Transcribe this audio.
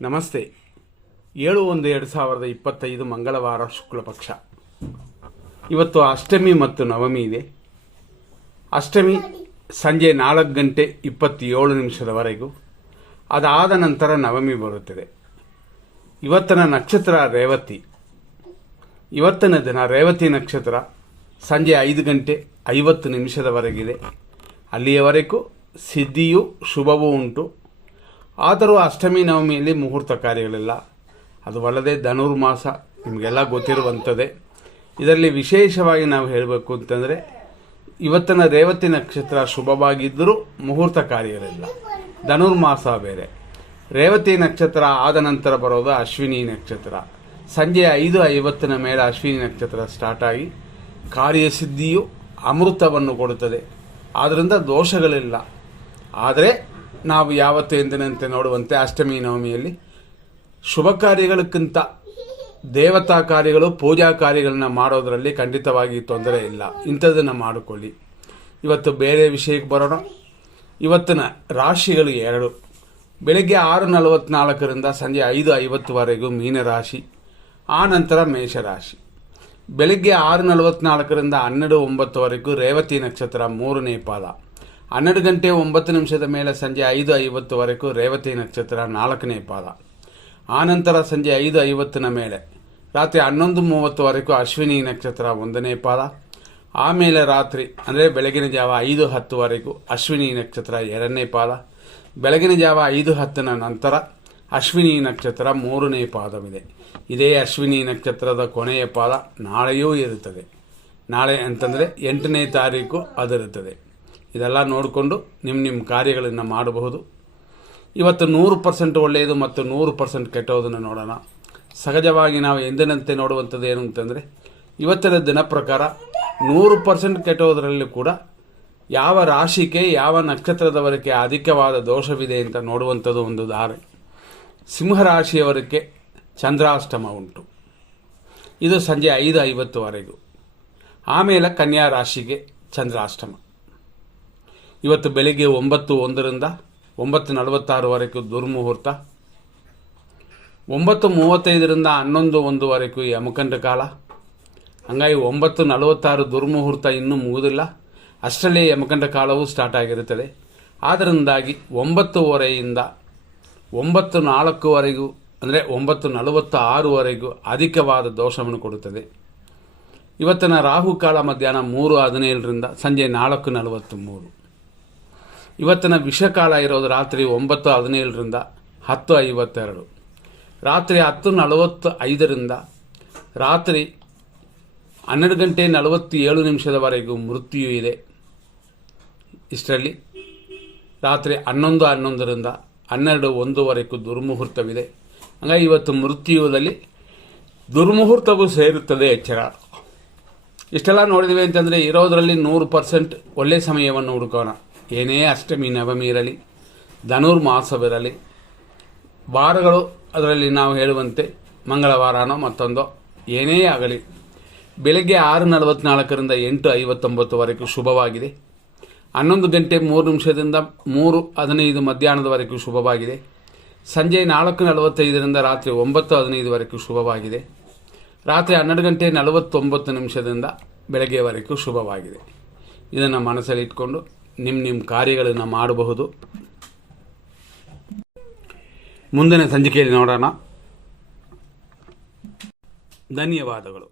ನಮಸ್ತೆ. 7/1/2025 ಮಂಗಳವಾರ ಶುಕ್ಲ ಪಕ್ಷ. ಇವತ್ತು ಅಷ್ಟಮಿ ಮತ್ತು ನವಮಿ ಇದೆ. ಅಷ್ಟಮಿ ಸಂಜೆ 4:27 ಅದಾದ ನಂತರ ನವಮಿ ಬರುತ್ತದೆ. ಇವತ್ತಿನ ನಕ್ಷತ್ರ ರೇವತಿ. ಇವತ್ತಿನ ದಿನ ರೇವತಿ ನಕ್ಷತ್ರ ಸಂಜೆ 5:50 ಅಲ್ಲಿಯವರೆಗೂ ಸಿದ್ಧಿಯೂ ಶುಭವೂ ಉಂಟು. ಆದರೂ ಅಷ್ಟಮಿ ನವಮಿಯಲ್ಲಿ ಮುಹೂರ್ತ ಕಾರ್ಯಗಳಿಲ್ಲ. ಅದು ಅಲ್ಲದೆ ಧನುರ್ಮಾಸ ನಿಮಗೆಲ್ಲ ಗೊತ್ತಿರುವಂಥದ್ದೇ. ಇದರಲ್ಲಿ ವಿಶೇಷವಾಗಿ ನಾವು ಹೇಳಬೇಕು ಅಂತಂದರೆ ಇವತ್ತಿನ ರೇವತಿ ನಕ್ಷತ್ರ ಶುಭವಾಗಿದ್ದರೂ ಮುಹೂರ್ತ ಕಾರ್ಯಗಳಿಲ್ಲ. ಧನುರ್ಮಾಸ ಬೇರೆ. ರೇವತಿ ನಕ್ಷತ್ರ ಆದ ನಂತರ ಬರೋದು ಅಶ್ವಿನಿ ನಕ್ಷತ್ರ. ಸಂಜೆ 5:50 ಮೇಲೆ ಅಶ್ವಿನಿ ನಕ್ಷತ್ರ ಸ್ಟಾರ್ಟ್ ಆಗಿ ಕಾರ್ಯಸಿದ್ಧಿಯು ಅಮೃತವನ್ನು ಕೊಡುತ್ತದೆ. ಆದ್ದರಿಂದ ದೋಷಗಳಿಲ್ಲ. ಆದರೆ ನಾವು ಯಾವತ್ತು ಎಂದಿನಂತೆ ನೋಡುವಂತೆ ಅಷ್ಟಮಿ ನವಮಿಯಲ್ಲಿ ಶುಭ ಕಾರ್ಯಗಳಕ್ಕಿಂತ ದೇವತಾ ಕಾರ್ಯಗಳು ಪೂಜಾ ಕಾರ್ಯಗಳನ್ನ ಮಾಡೋದರಲ್ಲಿ ಖಂಡಿತವಾಗಿ ತೊಂದರೆ ಇಲ್ಲ. ಇಂಥದನ್ನು ಮಾಡಿಕೊಳ್ಳಿ. ಇವತ್ತು ಬೇರೆ ವಿಷಯಕ್ಕೆ ಬರೋಣ. ಇವತ್ತಿನ ರಾಶಿಗಳು 2. ಬೆಳಗ್ಗೆ 6:44 ಸಂಜೆ 5:50 ಮೀನರಾಶಿ, ಆ ನಂತರ ಮೇಷರಾಶಿ. ಬೆಳಗ್ಗೆ 6:44 12:09 ರೇವತಿ ನಕ್ಷತ್ರ 3ನೇ ಪಾದ. 12:09 ಮೇಲೆ ಸಂಜೆ 5:50 ರೇವತಿ ನಕ್ಷತ್ರ 4ನೇ ಪಾದ. ಆನಂತರ ಸಂಜೆ 5:50 ಮೇಲೆ ರಾತ್ರಿ 11:30 ಅಶ್ವಿನಿ ನಕ್ಷತ್ರ 1ನೇ ಪಾದ. ಆಮೇಲೆ ರಾತ್ರಿ ಅಂದರೆ ಬೆಳಗಿನ ಜಾವ 5:10 ಅಶ್ವಿನಿ ನಕ್ಷತ್ರ 2ನೇ ಪಾದ. ಬೆಳಗಿನ ಜಾವ 5:10 ನಂತರ ಅಶ್ವಿನಿ ನಕ್ಷತ್ರ 3ನೇ ಪಾದವಿದೆ. ಇದೇ ಅಶ್ವಿನಿ ನಕ್ಷತ್ರದ ಕೊನೆಯ ಪಾದ ನಾಳೆಯೂ ಇರುತ್ತದೆ. ನಾಳೆ ಅಂತಂದರೆ 8ನೇ ತಾರೀಕು ಅದಿರುತ್ತದೆ. ಇದೆಲ್ಲ ನೋಡಿಕೊಂಡು ನಿಮ್ಮ ಕಾರ್ಯಗಳನ್ನು ಮಾಡಬಹುದು. ಇವತ್ತು 100% ಒಳ್ಳೆಯದು ಮತ್ತು 100% ಕೆಟ್ಟೋದನ್ನು ನೋಡೋಣ. ಸಹಜವಾಗಿ ನಾವು ಎಂದಿನಂತೆ ನೋಡುವಂಥದ್ದು ಏನು ಅಂತಂದರೆ ಇವತ್ತಿನ ದಿನ ಪ್ರಕಾರ 100% ಕೆಟ್ಟೋದರಲ್ಲಿ ಕೂಡ ಯಾವ ರಾಶಿಗೆ ಯಾವ ನಕ್ಷತ್ರದವರಿಗೆ ಅಧಿಕವಾದ ದೋಷವಿದೆ ಅಂತ ನೋಡುವಂಥದ್ದು ಒಂದು ದಾರಿ. ಸಿಂಹರಾಶಿಯವರಿಗೆ ಚಂದ್ರಾಷ್ಟಮ ಉಂಟು. ಇದು ಸಂಜೆ 5:50. ಆಮೇಲೆ ಕನ್ಯಾ ರಾಶಿಗೆ ಚಂದ್ರಾಷ್ಟಮ. ಇವತ್ತು ಬೆಳಿಗ್ಗೆ 9:01 9:46 ದುರ್ಮುಹೂರ್ತ. 9:35 11:01 ಯಮಕಂಡ ಕಾಲ. ಹಂಗಾಗಿ 9:46 ದುರ್ಮುಹೂರ್ತ ಇನ್ನೂ ಮುಗುದಿಲ್ಲ. ಅಷ್ಟರಲ್ಲೇ ಯಮಕಂಡ ಕಾಲವು ಸ್ಟಾರ್ಟ್ ಆಗಿರುತ್ತದೆ. ಆದ್ದರಿಂದಾಗಿ 9:30 9:04 ಅಂದರೆ 9:46 ಅಧಿಕವಾದ ದೋಷವನ್ನು ಕೊಡುತ್ತದೆ. ಇವತ್ತಿನ ರಾಹುಕಾಲ ಮಧ್ಯಾಹ್ನ 3:17 ಸಂಜೆ 4:43. ಇವತ್ತಿನ ವಿಷಕಾಲ ಇರೋದು ರಾತ್ರಿ 9:17 10:52. ರಾತ್ರಿ 10:45 ರಾತ್ರಿ 12:47 ಮೃತ್ಯು ಇದೆ. ಇಷ್ಟರಲ್ಲಿ ರಾತ್ರಿ 11:11 12:01 ದುರ್ಮುಹೂರ್ತವಿದೆ. ಹಾಗಾಗಿ ಇವತ್ತು ಮೃತ್ಯುದಲ್ಲಿ ದುರ್ಮುಹೂರ್ತವು ಸೇರುತ್ತದೆ. ಎಚ್ಚರ. ಇಷ್ಟೆಲ್ಲ ನೋಡಿದ್ವಿ ಅಂತಂದರೆ ಇರೋದರಲ್ಲಿ 100% ಒಳ್ಳೆಯ ಸಮಯವನ್ನು ಹುಡುಕೋಣ. ಏನೇ ಅಷ್ಟಮಿ ನವಮಿ ಇರಲಿ, ಧನುರ್ಮಾಸವಿರಲಿ, ವಾರಗಳು ಅದರಲ್ಲಿ ನಾವು ಹೇಳುವಂತೆ ಮಂಗಳವಾರನೋ ಮತ್ತೊಂದೋ ಏನೇ ಆಗಲಿ ಬೆಳಗ್ಗೆ 6:44 8:59 ಶುಭವಾಗಿದೆ. 11:03 3:15 ಮಧ್ಯಾಹ್ನದವರೆಗೂ ಶುಭವಾಗಿದೆ. ಸಂಜೆ 4:45 ರಾತ್ರಿ 9:15 ಶುಭವಾಗಿದೆ. ರಾತ್ರಿ 12:49 ಬೆಳಗ್ಗೆವರೆಗೂ ಶುಭವಾಗಿದೆ. ಇದನ್ನು ಮನಸ್ಸಲ್ಲಿ ಇಟ್ಕೊಂಡು ನಿಮ್ಮ ಕಾರ್ಯಗಳನ್ನು ಮಾಡಬಹುದು. ಮುಂದಿನ ಸಂಚಿಕೆಯಲ್ಲಿ ನೋಡೋಣ. ಧನ್ಯವಾದಗಳು.